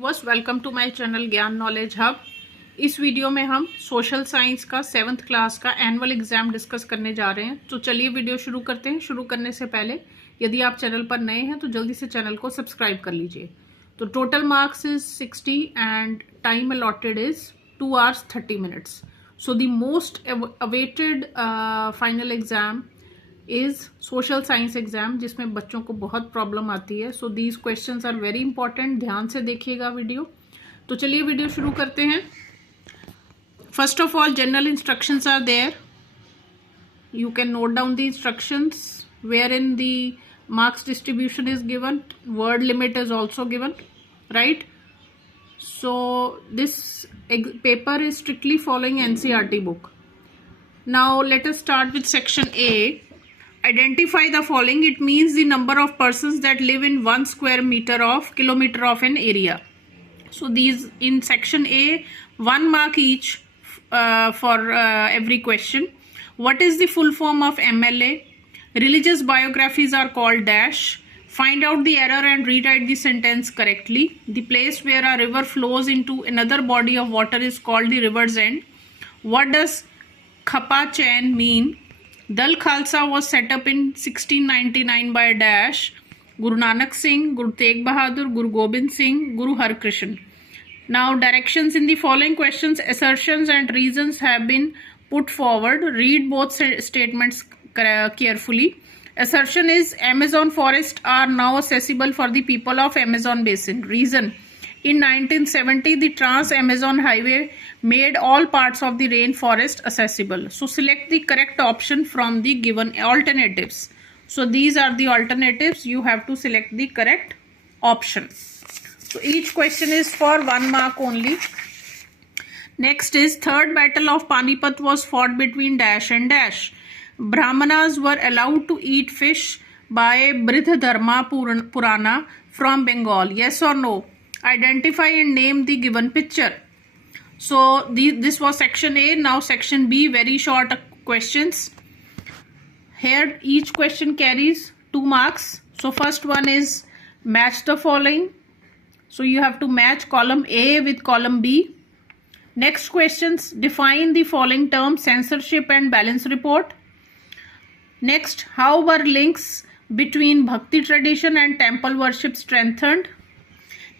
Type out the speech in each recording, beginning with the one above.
बस welcome to my channel ज्ञान knowledge hub. इस वीडियो में हम सोशल साइंस का 7th क्लास का एनुअल एग्जाम डिस्कस करने जा रहे हैं। तो चलिए वीडियो शुरू करते हैं। शुरू करने से पहले यदि आप चैनल पर नए हैं तो जल्दी से चैनल को सब्सक्राइब कर लीजिए। तो total marks is 60 and time allotted is 2 hours 30 minutes। So the most awaited final exam is social science exam, जिसमें बच्चों को बहुत प्रॉब्लम आती है। So these questions are very important, ध्यान से देखिएगा वीडियो। तो चलिए वीडियो शुरू करते हैं। First of all, general instructions are there. You can note down the instructions where in the marks distribution is given, word limit is also given, right? So this paper is strictly following NCERT book. Now let us start with section A. Identify the following. It means the number of persons that live in 1 square kilometer of an area. So these in section A, 1 mark each for every question. What is the full form of MLA? Religious biographies are called dash. Find out the error and rewrite the sentence correctly. The place where a river flows into another body of water is called the river's end. What does Khapa Chain mean? Dal Khalsa was set up in 1699 by dash. Guru Nanak Singh, Guru Tegh Bahadur, Guru Gobind Singh, Guru Har Krishan. Now directions in the following questions, assertions and reasons have been put forward. Read both statements carefully. Assertion is Amazon forests are now accessible for the people of Amazon basin. Reason, in 1970 the Trans-Amazon Highway made all parts of the rainforest accessible. So select the correct option from the given alternatives. So these are the alternatives. You have to select the correct option. So each question is for 1 mark only. Next is third battle of Panipat was fought between dash and dash. Brahmanas were allowed to eat fish by Brihdharma Purana from Bengal. Yes or no? Identify and name the given picture. So this was section A. Now section B, very short questions. Here each question carries 2 marks. So first one is match the following. So you have to match column A with column B. Next questions, define the following terms: censorship and balance report. Next, how were links between Bhakti tradition and temple worship strengthened?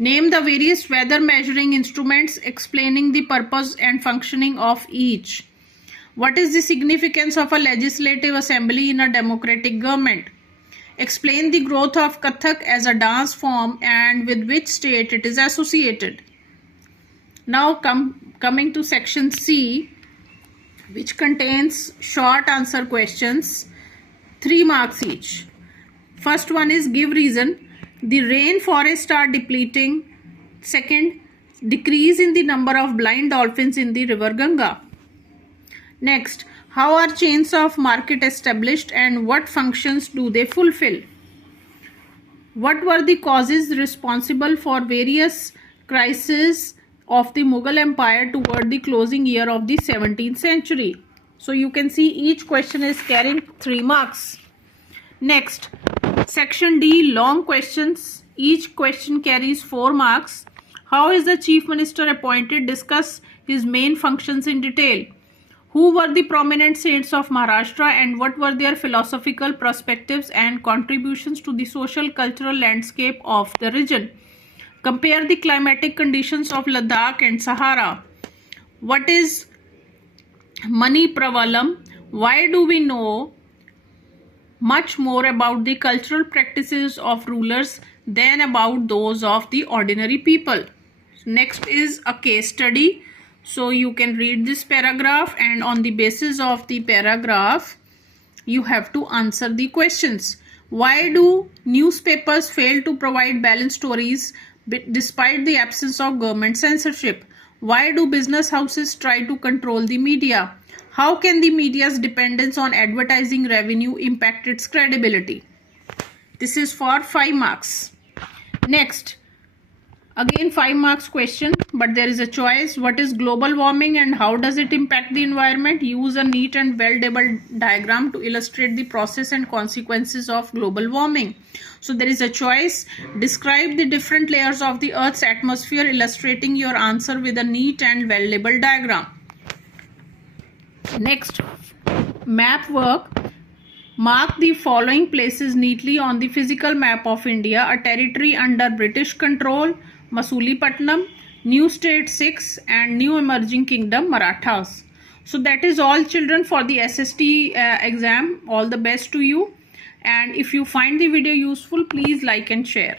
Name the various weather measuring instruments, explaining the purpose and functioning of each. What is the significance of a legislative assembly in a democratic government? Explain the growth of Kathak as a dance form and with which state it is associated. Now coming to section C, which contains short answer questions, 3 marks each. First one is give reason. The rainforests are depleting. Second, decrease in the number of blind dolphins in the river Ganga. Next, how are chains of market established and what functions do they fulfill? What were the causes responsible for various crises of the Mughal Empire toward the closing year of the 17th century? So you can see each question is carrying 3 marks. Next, section D, long questions. Each question carries 4 marks. How is the Chief Minister appointed? Discuss his main functions in detail. Who were the prominent saints of Maharashtra and what were their philosophical perspectives and contributions to the social cultural landscape of the region? Compare the climatic conditions of Ladakh and Sahara. What is Mani Pravalam? Why do we know much more about the cultural practices of rulers than about those of the ordinary people? Next is a case study. So you can read this paragraph and on the basis of the paragraph you have to answer the questions. Why do newspapers fail to provide balanced stories despite the absence of government censorship? Why do business houses try to control the media? How can the media's dependence on advertising revenue impact its credibility? This is for 5 marks. Next, Again 5 marks question, but there is a choice. What is global warming and how does it impact the environment? Use a neat and well-labeled diagram to illustrate the process and consequences of global warming. So there is a choice. Describe the different layers of the Earth's atmosphere, illustrating your answer with a neat and well-labeled diagram. Next, map work. Mark the following places neatly on the physical map of India: a territory under British control, Masulipatam, New State 6, and New Emerging Kingdom, Marathas. So that is all, children, for the SST exam. All the best to you. And if you find the video useful, please like and share.